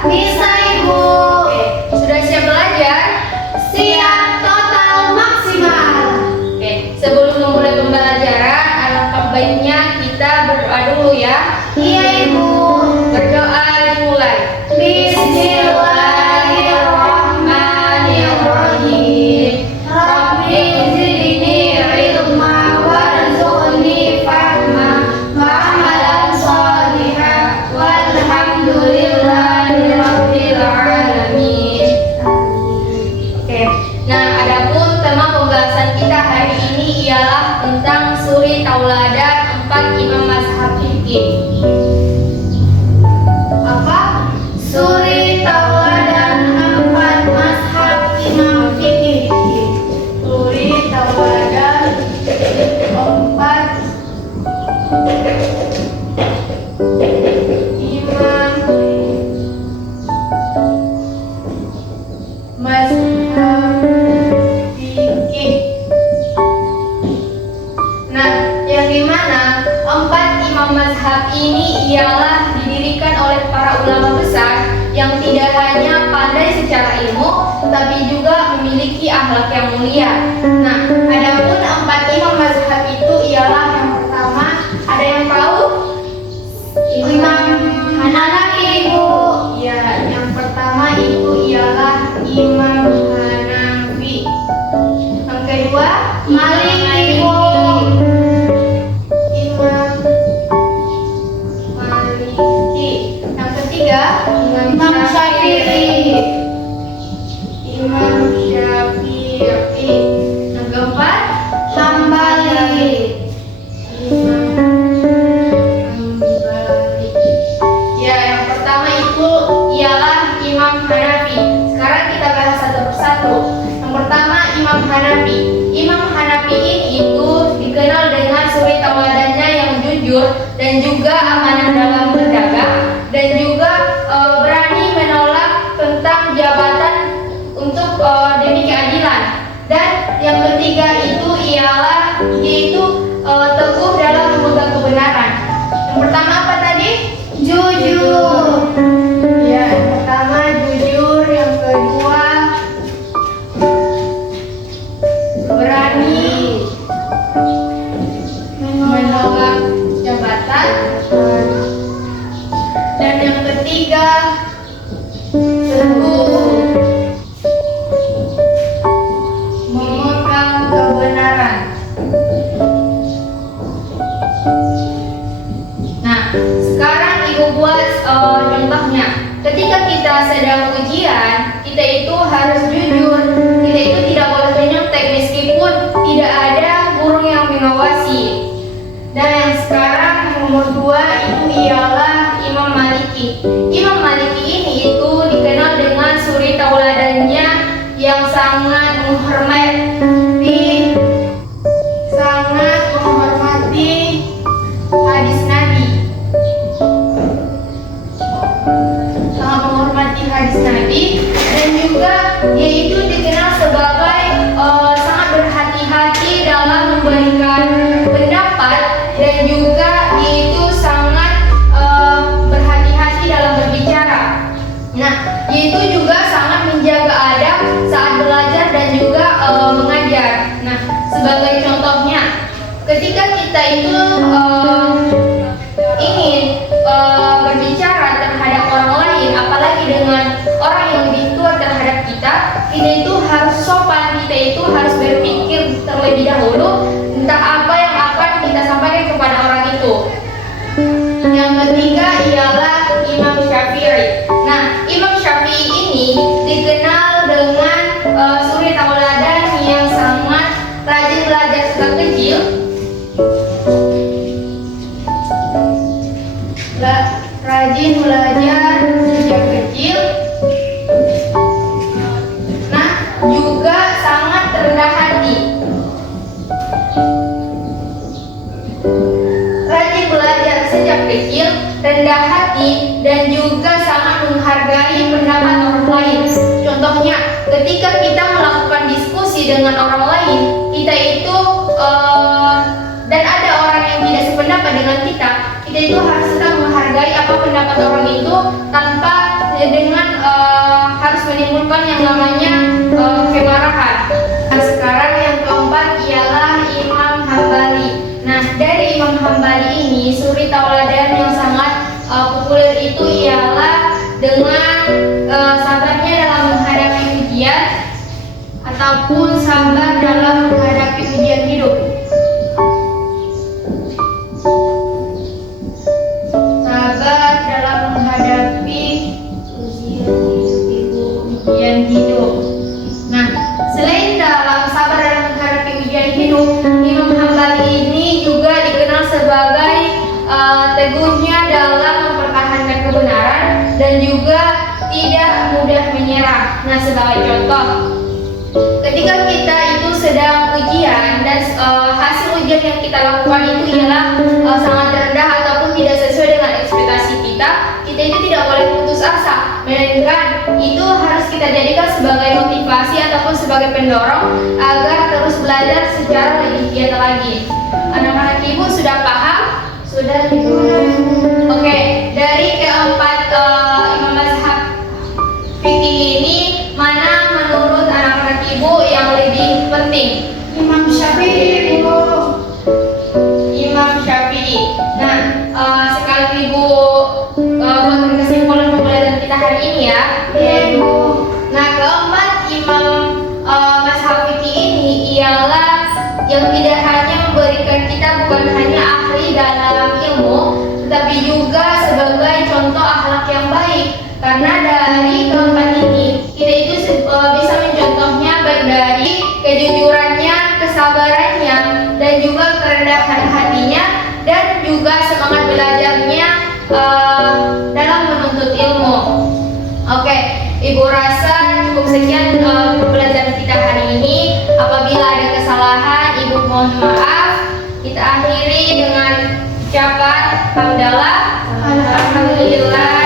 Bisa, Ibu. Oke, sudah siap belajar? Siap total maksimal. Oke, sebelum memulai pembelajaran, alangkah baiknya kita berdoa dulu ya. Iya, Ibu. Berdoa dimulai. Bismillahirrahmanirrahim. Rabbi zidni ilma warzuqni fahma wa amalan sholihan walhamdulillahi rabbil alamin. Oke, nah adapun tema pembahasan kita hari ini ialah tentang suri tauladan 4 imam mazhab fikih. Apa? Suri tauladan 4 mazhab imam fikih. Suri tauladan 4 imam mazhab fikih. Nah, yang dimana 4 imam mazhab ini ialah didirikan oleh para ulama besar yang tidak hanya pandai secara ilmu, tapi juga memiliki akhlak yang mulia. Nah, adapun 4 imam mazhab itu ialah yang pertama, ada yang tahu? Imam Hanafi, Ibu. Ya, yang pertama itu ialah Imam Hanafi. Yang kedua, Malik, Ibu. Imam Maliki. Yang ketiga, Imam Syafi'i. Imam Syafi'i. Yang keempat, Hambali. Imam Hambali. Ya, yang pertama itu ialah Imam Hanafi. Sekarang kita bahas satu persatu. Yang pertama, Imam Hanafi. Imam Hanafi ini itu dikenal dengan suri tauladannya yang jujur dan juga amanah dalam berdagang dan juga berani menolak tentang jabatan untuk demi keadilan. Dan yang ketiga itu ialah yaitu teguh dalam memegang kebenaran. Yang pertama apa tadi? Jujur. Ya, yang pertama jujur, yang kedua berani menolak jabatan, dan yang ketiga teguh memegang kebenaran. Nah, sekarang Ibu buat contohnya. Ketika kita sedang ujian, kita itu harus jujur. Kita itu tidak boleh menyontek meskipun tidak ada guru yang mengawasi. Dan yang sekarang yang nomor 2 itu ialah Imam Maliki. Imam Maliki ini itu dikenal dengan suri tauladannya yang sangat menghormati hadis Nabi. Sangat menghormati hadis Nabi, dan juga dia itu dikenal sebagai sangat berhati-hati dalam memberikan pendapat, dan juga dia itu sangat berhati-hati dalam berbicara. Nah, dia itu juga sangat menjaga adab saat belajar dan juga mengajar. Nah, sebagai contohnya, ketika kita itu ingin berbicara terhadap orang lain, apalagi dengan orang yang lebih tua terhadap kita, kita itu harus sopan, kita itu harus berpikir terlebih dahulu entah apa yang akan kita sampaikan kepada orang itu. Yang ketiga ialah Imam Syafi'i. Nah, Imam Syafi'i ini dikenal dengan suri tauladan yang sangat rajin belajar sejak kecil. Rajin belajar sejak kecil. Nah, juga sangat rendah hati. Rajin belajar sejak kecil, rendah hati, dan juga sangat menghargai pendapat orang lain. Contohnya, ketika kita melakukan diskusi dengan orang lain, kita itu dan ada orang yang tidak sependapat dengan kita itu harus tetap menghargai apa pendapat orang itu tanpa dengan harus menimbulkan yang namanya kemarahan. Nah, sekarang yang keempat ialah Imam Hambali. Nah, dari Imam Hambali ini suri tauladan yang sangat populer itu ialah dengan sabarnya dalam menghadapi ujian ataupun sabar dalam menghadapi ujian hidup. Sabar dalam menghadapi ujian hidup. Nah, selain dalam sabar dalam menghadapi ujian hidup, Imam Hambali ini juga dikenal sebagai teguhnya dalam mempertahankan kebenaran dan juga tidak mudah menyerah. Nah, sebagai contoh, ketika kita itu sedang ujian dan hasil ujian yang kita lakukan itu ialah sangat rendah ataupun tidak sesuai dengan ekspektasi kita itu tidak boleh putus asa, melainkan itu harus kita jadikan sebagai motivasi ataupun sebagai pendorong agar terus belajar secara lebih giat lagi. Anak-anak ibu sudah paham? Sudah ibu? Oke, dari keempat imam mazhab fikih ini, mana menurut anak-anak ibu yang lebih penting? Imam Syafi'i, Bu. Imam Syafi'i. Nah, sekali ibu buat kesimpulan pembelajaran kita hari ini ya. Iya, Bu. Nah, keempat imam mazhab fikih ini ialah yang tidak hanya memberikan kita bukan hanya ahli dalam ilmu, tetapi juga sebagai contoh akhlak yang baik. Karena dari keempat ini kita itu bisa mencontohnya baik dari kejujurannya, kesabarannya, dan juga kerendahan hatinya, dan juga semangat belajarnya dalam menuntut ilmu. Oke, ibu rasa cukup sekian pembelajaran kita hari ini. Apabila ada kesalahan, ibu mohon maaf. Kita akhiri dengan ucapan hamdalah, alhamdulillah.